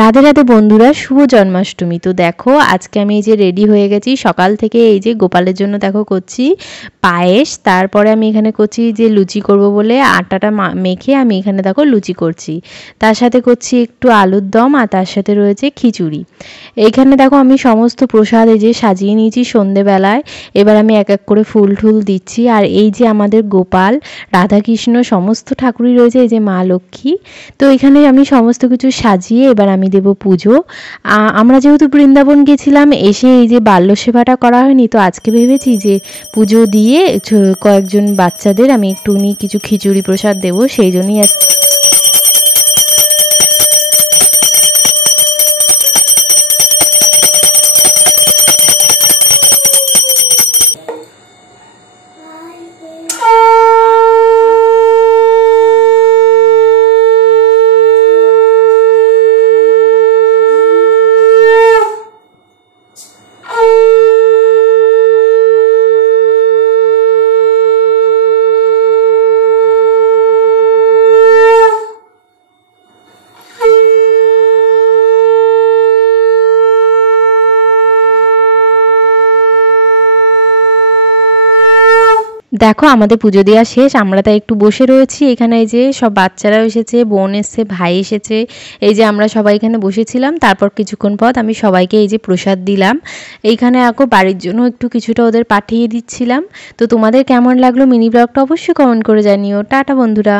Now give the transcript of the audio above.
রাধে রাধে বন্ধুরা, শুভ জন্মাষ্টমী। তো দেখো আজকে আমি এই যে রেডি হয়ে গেছি সকাল থেকে। এই যে গোপালের জন্য দেখো করছি পায়েস, তারপরে আমি এখানে করছি যে লুচি করব বলে আটাটা মেখে আমি এখানে দেখো লুচি করছি। তার সাথে করছি একটু আলুর দম, আর তার সাথে রয়েছে খিচুড়ি। এইখানে দেখো আমি সমস্ত প্রসাদ এই যে সাজিয়ে নিয়েছি সন্ধেবেলায়। এবার আমি এক এক করে ফুল টুল দিচ্ছি। আর এই যে আমাদের গোপাল, রাধাকৃষ্ণ সমস্ত ঠাকুরই রয়েছে, এই যে মা লক্ষ্মী। তো এখানে আমি সমস্ত কিছু সাজিয়ে এবার আমি দেব পুজো। আমরা যেহেতু বৃন্দাবন গেছিলাম, এসে এই যে বাল্য সেবাটা করা হয়নি, তো আজকে ভেবেছি যে পুজো দিয়ে কয়েকজন বাচ্চাদের আমি একটুখানি কিছু খিচুড়ি প্রসাদ দেবো, সেই জন্যই দেখো আমাদের পুজো দেওয়া শেষ। আমরা তাই একটু বসে রয়েছি এখানে। এই যে সব বাচ্চারাও এসেছে, বোন এসেছে, ভাই এসেছে। এই যে আমরা সবাই এখানে বসেছিলাম। তারপর কিছুক্ষণ পর আমি সবাইকে এই যে প্রসাদ দিলাম। এইখানে বাড়ির জন্য একটু কিছুটা ওদের পাঠিয়ে দিচ্ছিলাম। তো তোমাদের কেমন লাগলো মিনি ব্লগটা অবশ্যই কমেন্ট করে জানিও। টাটা বন্ধুরা।